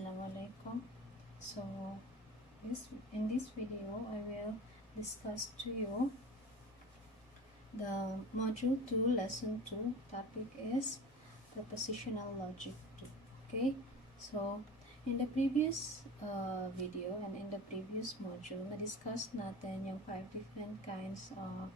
Assalamualaikum. So in this video I will discuss to you the module 2 lesson 2. Topic is propositional logic 2. Okay, so in the previous video and in the previous module na-discuss natin yung 5 different kinds of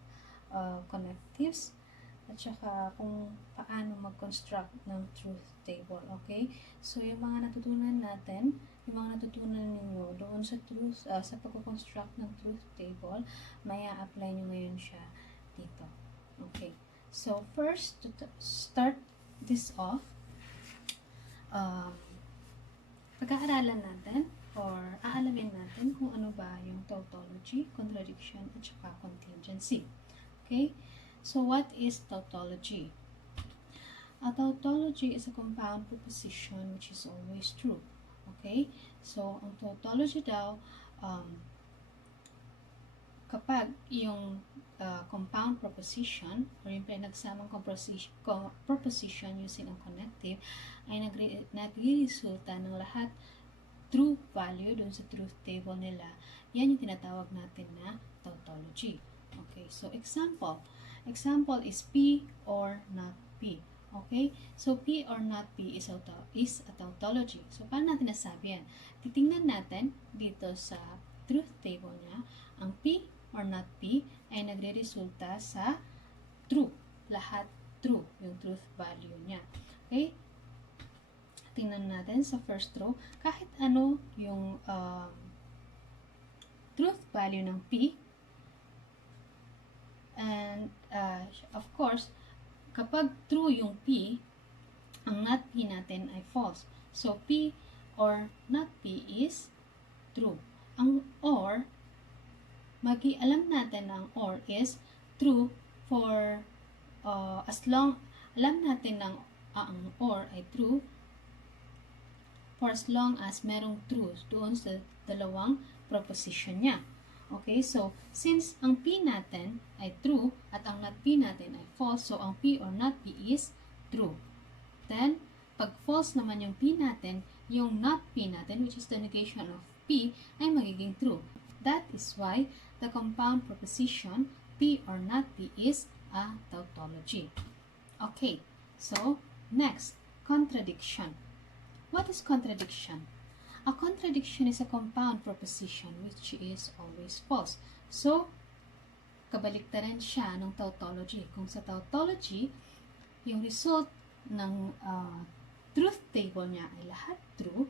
connectives at saka kung paano mag-construct ng truth table. Okay? So, yung mga natutunan natin, yung mga natutunan ninyo doon sa truth, sa pag-construct ng truth table, may apply nyo ngayon siya dito. Okay. So, first, to start this off, pag-aaralan natin or aalamin natin kung ano ba yung tautology, contradiction, at saka contingency. Okay? So, what is tautology? A tautology is a compound proposition which is always true. Okay? So, ang tautology daw, kapag yung compound proposition or yung pinagsamang proposition using ang connective ay nagre-resulta ng lahat true value dun sa truth table nila, yan yung tinatawag natin na tautology. Okay? So, example is P or not P. Okay? So, P or not P is a tautology. So, paano natin nasabi yan? Titingnan natin dito sa truth table niya, ang P or not P ay nagre-resulta sa true. Lahat true, yung truth value niya. Okay? Tingnan natin sa first row, kahit ano yung truth value ng P, and of course, kapag true yung P, ang not P natin ay false. So, P or not P is true. Ang or, alam natin na ang or is true for as long, alam natin na ang or ay true for as long as merong true doon sa dalawang proposition niya. Okay, so, since ang P natin ay true at ang not P natin ay false, so ang P or not P is true. Then, pag false naman yung P natin, yung not P natin, which is the negation of P, ay magiging true. That is why the compound proposition P or not P is a tautology. Okay, so, next, contradiction. What is contradiction? A contradiction is a compound proposition which is always false. So, kabaliktaran siya ng tautology. Kung sa tautology, yung result ng truth table niya ay lahat true,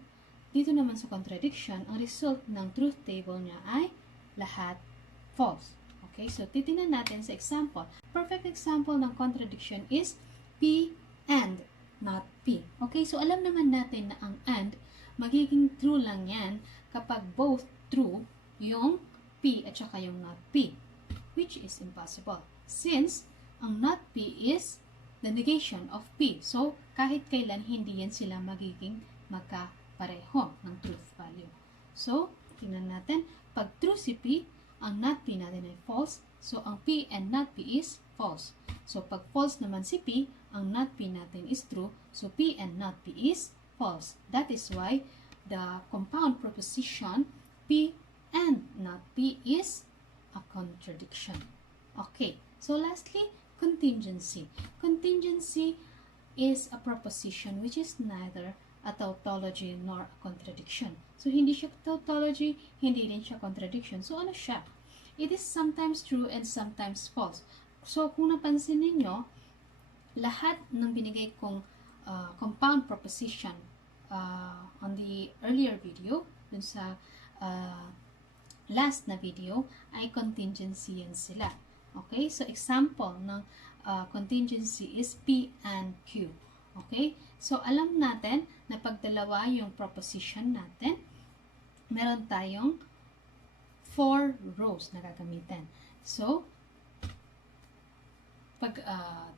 dito naman sa contradiction, ang result ng truth table niya ay lahat false. Okay, so titingnan natin sa example. Perfect example ng contradiction is P and not P. Okay, so alam naman natin na ang and magiging true lang yan kapag both true yung P at saka yung not P, which is impossible since ang not P is the negation of P. So, kahit kailan hindi yan sila magiging magkapareho ng truth value. So, tingnan natin, pag true si P, ang not P natin ay false, so ang P and not P is false. So, pag false naman si P, ang not P natin is true, so P and not P is false. That is why the compound proposition P and not P is a contradiction. Okay, so lastly, contingency. Contingency is a proposition which is neither a tautology nor a contradiction. So, hindi siya tautology, hindi din siya contradiction. So, ano siya? It is sometimes true and sometimes false. So, kung napansin ninyo, lahat ng binigay kong compound proposition on the earlier video, dun sa last na video, ay contingency yan sila. Okay? So, example ng contingency is P and Q. Okay? So, alam natin na pag dalawa yung proposition natin, meron tayong 4 rows na gagamitin. So, pag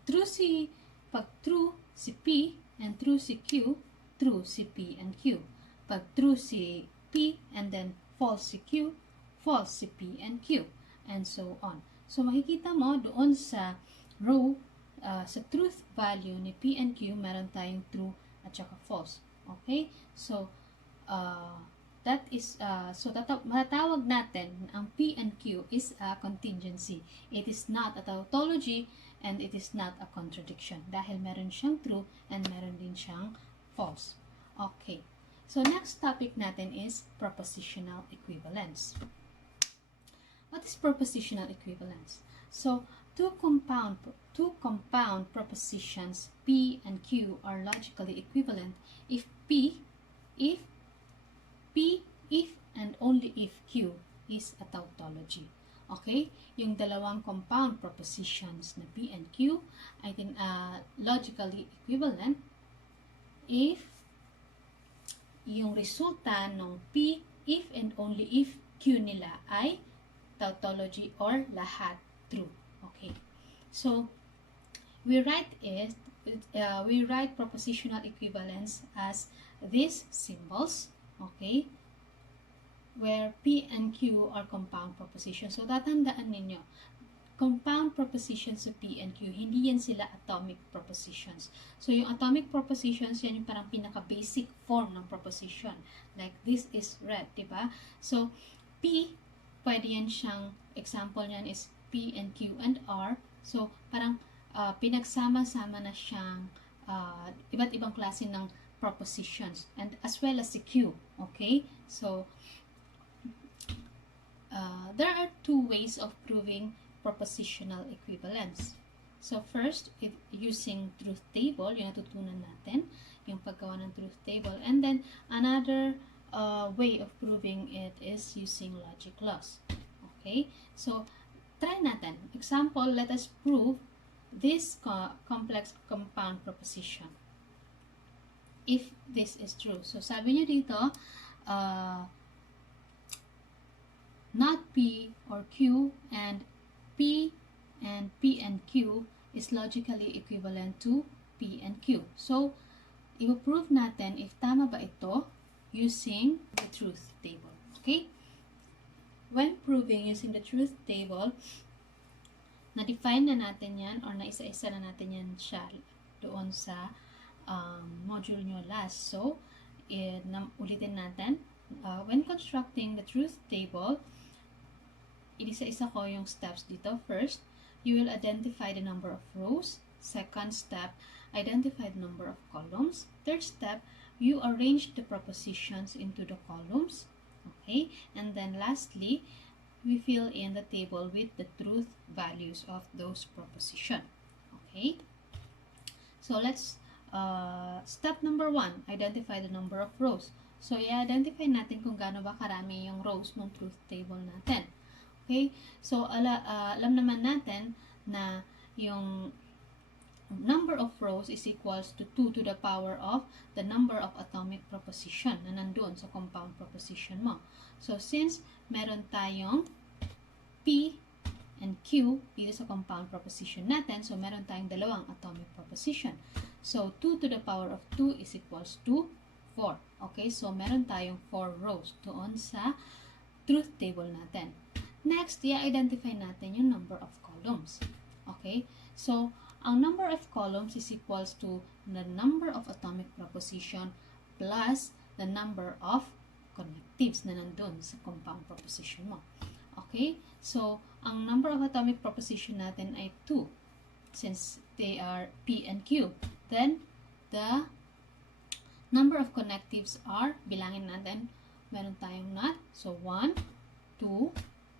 true si P and true si Q, true si P and Q. Pag true si P and then false si Q, false si P and Q, and so on. So, makikita mo doon sa row, sa truth value ni P and Q, meron tayong true at saka false. Okay? So, matatawag natin ang P and Q is a contingency. It is not a tautology and it is not a contradiction dahil meron siyang true and meron din siyang false. Okay. So, next topic natin is propositional equivalence. What is propositional equivalence? So, two compound propositions P and Q are logically equivalent if and only if Q is a tautology. Okay? Yung dalawang compound propositions na P and Q ay logically equivalent if yung resulta ng P, if and only if Q nila ay tautology or lahat true. Okay. So, we write propositional equivalence as these symbols, okay, where P and Q are compound propositions. So, tatandaan ninyo, compound propositions sa P and Q, hindi yan sila atomic propositions. So, yung atomic propositions, yan yung parang pinaka-basic form ng proposition. Like, this is red, diba? So, P, pwede yan siyang, example niyan is P and Q and R. So, parang pinagsama-sama na siyang iba't ibang klase ng propositions and as well as si Q. Okay? So, there are two ways of proving propositional equivalence. So, first, using truth table, yung natutunan natin, yung paggawa ng truth table. And then, another way of proving it is using logic laws. Okay? So, try natin. Example, let us prove this complex compound proposition. If this is true. So, sabi niyo dito, not P or Q and P and Q is logically equivalent to P and Q. So, i-prove natin if tama ba ito using the truth table. Okay? When proving using the truth table, na-define na natin yan or na-isa-isa na natin yan siya doon sa module nyo last. So, ulitin natin. When constructing the truth table, inisa-isa ko yung steps dito. First, you will identify the number of rows. Second step, identify the number of columns. Third step, you arrange the propositions into the columns. Okay? And then lastly, we fill in the table with the truth values of those propositions. Okay? So, let's step number 1, identify the number of rows. So, i-identify natin kung gaano ba karami yung rows ng truth table natin. Okay? So, alam naman natin na yung number of rows is equals to 2 to the power of the number of atomic proposition na nandun sa compound proposition mo. So, since meron tayong P and Q dito sa compound proposition natin, so meron tayong dalawang atomic proposition. So, 2 to the power of 2 is equals to 4. Okay? So, meron tayong 4 rows doon sa truth table natin. Next, i-identify natin yung number of columns. Okay? So, ang number of columns is equals to the number of atomic proposition plus the number of connectives na nandun sa compound proposition mo. Okay? So, ang number of atomic proposition natin ay 2 since they are P and Q. Then, the number of connectives are, bilangin natin, meron tayong not. So, 1, 2,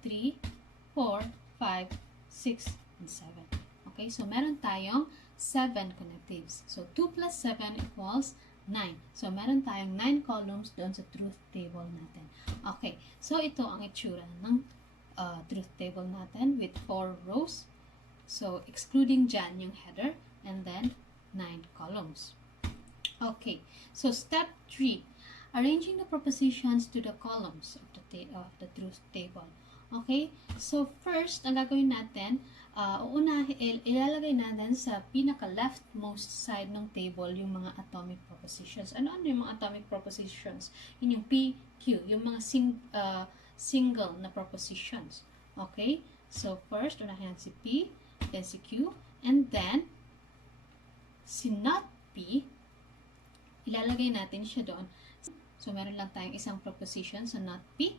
3, 4, 5, 6, and 7. Okay, so meron tayong 7 connectives. So, 2 plus 7 equals 9. So, meron tayong 9 columns doon sa truth table natin. Okay, so ito ang itsura ng truth table natin with 4 rows. So, excluding dyan yung header and then 9 columns. Okay, so step 3, arranging the propositions to the columns of the truth table. Okay? So, first, ang gagawin natin, ilalagay natin sa pinaka-leftmost side ng table yung mga atomic propositions. Ano yung mga atomic propositions? Yun yung P, Q, yung mga single na propositions. Okay? So, first, unahin si P, then si Q, and then, si not P, ilalagay natin siya doon So, meron lang tayong isang proposition sa not P.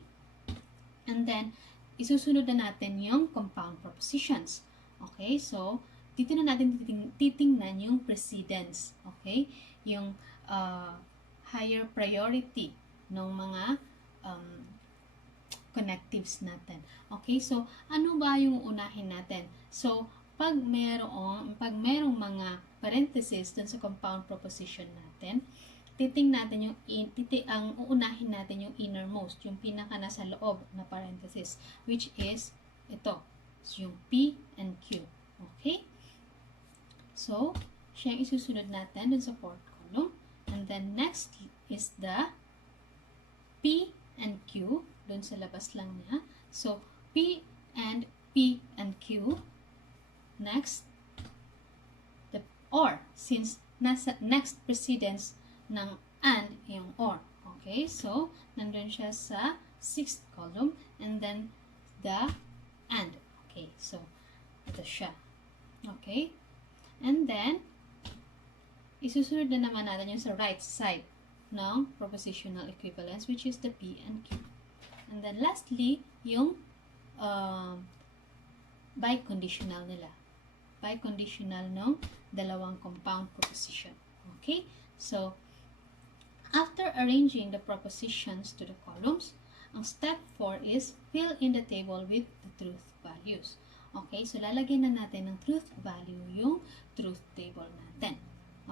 And then, isusunod na natin yung compound propositions. Okay? So, dito na natin titingnan yung precedence. Okay? Yung higher priority ng mga connectives natin. Okay? So, ano ba yung unahin natin? So, pag merong mga parentheses dun sa compound proposition natin, ang uunahin natin yung innermost, yung pinaka nasa loob na parenthesis, which is ito, yung P and Q. Okay? So, siya yung isusunod natin dun sa fourth column. And then, next is the P and Q, dun sa labas lang niya. So, P and Q. Next, the OR, since nasa next precedence ng and yung OR. Okay, so, nandun siya sa 6th column, and then the and. Okay, so, ito siya. Okay, and then, isusunod na naman natin yung sa right side ng propositional equivalence, which is the P and Q. And then, lastly, yung biconditional nila. Biconditional ng dalawang compound proposition. Okay? So, after arranging the propositions to the columns, ang step 4 is fill in the table with the truth values. Okay? So, lalagyan na natin ng truth value yung truth table natin.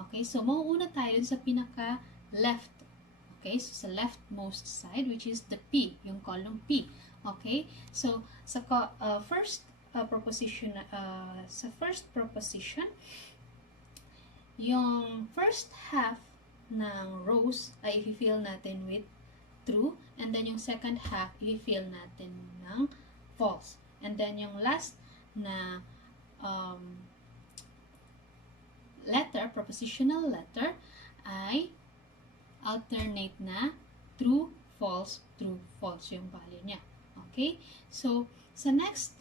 Okay? So, mauuna tayo sa pinaka-left. Okay? So, sa leftmost side, which is the P, yung column P. Okay? So, sa first proposition, sa first proposition, yung first half ng rows ay i-fill natin with true, and then yung second half i-fill natin ng false. And then yung last na letter, propositional letter, ay alternate na true, false yung value niya. Okay? So, sa next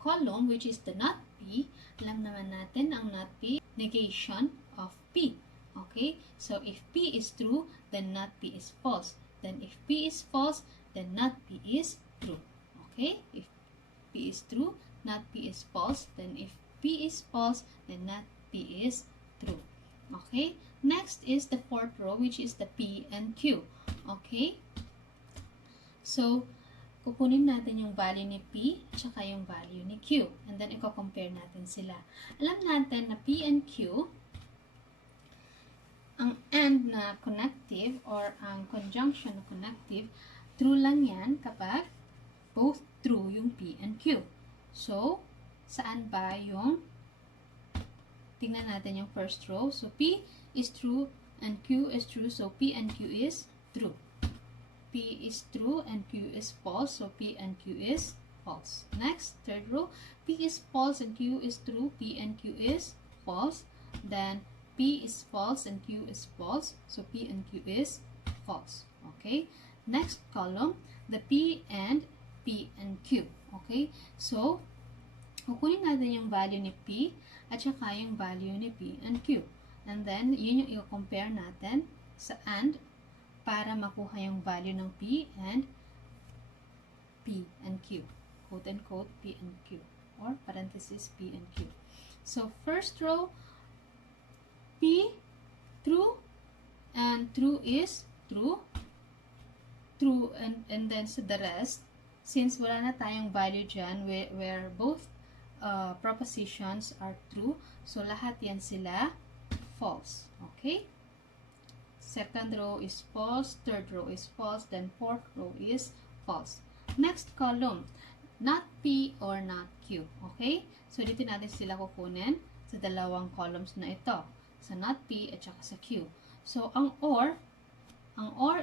column, which is the not P, alam naman natin ang not P, negation of P. Okay? So, if P is true, then not P is false. Then, if P is false, then not P is true. Okay? If P is true, not P is false. Then, if P is false, then not P is true. Okay? Next is the fourth row, which is the P and Q. Okay? So, kukunin natin yung value ni P at saka yung value ni Q. And then, i-compare natin sila. Alam natin na P and Q, ang AND na connective or ang conjunction na connective, true lang yan kapag both true yung P and Q. So, saan ba yung, tingnan natin yung first row. So, P is true and Q is true. So, P and Q is true. P is true and Q is false. So, P and Q is false. Next, third row. P is false and Q is true. P and Q is false. Then, P is false and Q is false. So, P and Q is false. Okay? Next column, the P and Q. Okay? So, kukunin natin yung value ni P at saka yung value ni P and Q. And then, yun yung i-compare natin sa AND para makuha yung value ng P and Q. Quote-unquote P and Q. Or parenthesis P and Q. So, first row, P, true, and true is true. True, and then so the rest, since wala na tayong value dyan where both propositions are true, so lahat yan sila false. Okay? Second row is false, third row is false, then fourth row is false. Next column, not P or not Q. Okay? So, dito natin sila kukunin sa dalawang columns na ito. Sa not P at saka sa Q. So, ang OR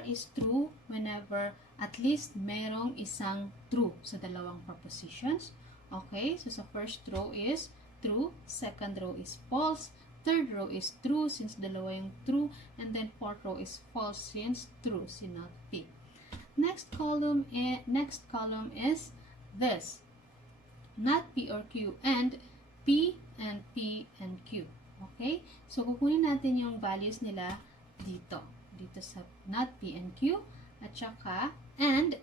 is true whenever at least merong isang true sa dalawang propositions. Okay? So, sa first row is true, second row is false, third row is true since dalawa yung true, and then fourth row is false since true si not P. Next column is this. Not P or Q and P and Q. Okay? So, kukunin natin yung values nila dito. dito sa not P and Q, at saka and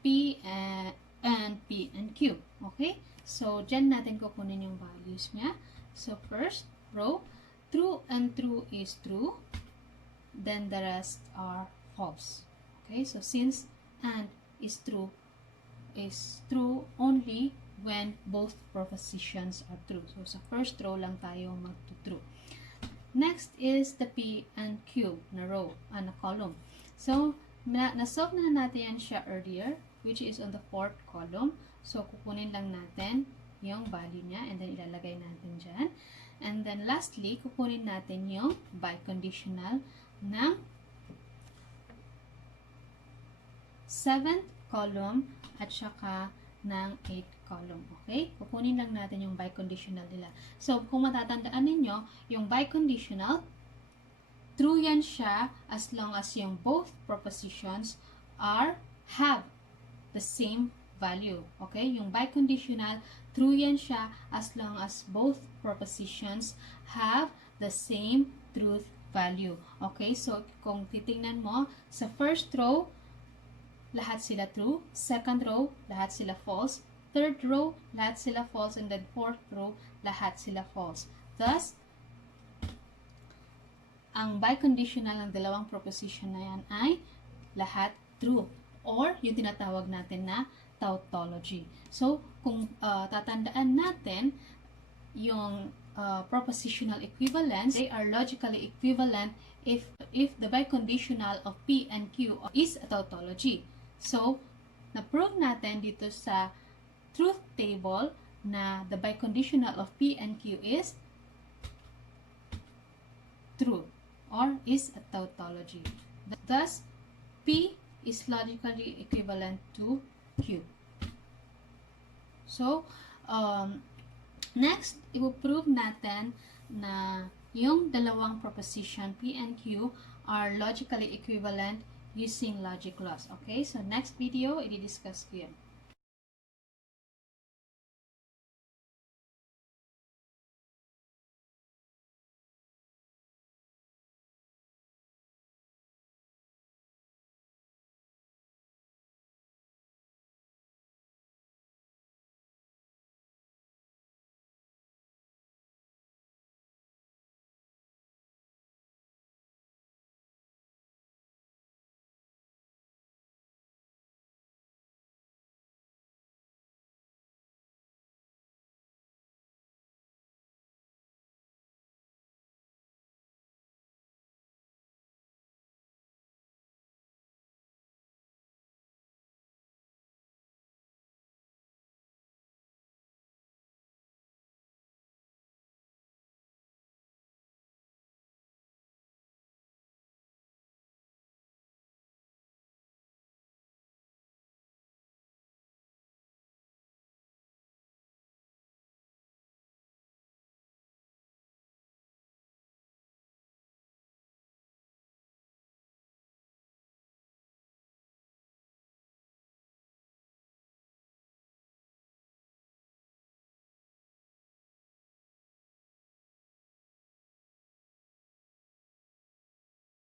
P and Q. Okay? So, dyan natin kukunin yung values niya. So, first row, true and true is true. Then, the rest are false. Okay? So, since and is true only when both propositions are true. So, sa first row lang tayo mag-true. Next is the P and Q na row, na column. So, na-solve na natin yan siya earlier, which is on the fourth column. So, kukunin lang natin yung value niya and then ilalagay natin dyan. And then lastly, kukunin natin yung biconditional ng 7th column at saka ng 8th column. Okay? Kukunin lang natin yung biconditional nila. So, kung matatandaan ninyo, yung biconditional, true yan siya as long as yung both propositions have the same value. Okay? Yung biconditional, true yan siya as long as both propositions have the same truth value. Okay? So, kung titingnan mo, sa first row, lahat sila true. Second row, lahat sila false. Third row, lahat sila false. And then fourth row, lahat sila false. Thus, ang biconditional ng dalawang proposition na yan ay lahat true. Or, yung tinatawag natin na tautology. So, kung tatandaan natin yung propositional equivalence, they are logically equivalent if the biconditional of P and Q is a tautology. So, na-prove natin dito sa truth table na the biconditional of P and Q is true or is a tautology. Thus, P is logically equivalent to Q. So, next, ipo-prove natin na yung dalawang proposition P and Q are logically equivalent using logic laws. Okay? So, next video, i-discuss ko yan.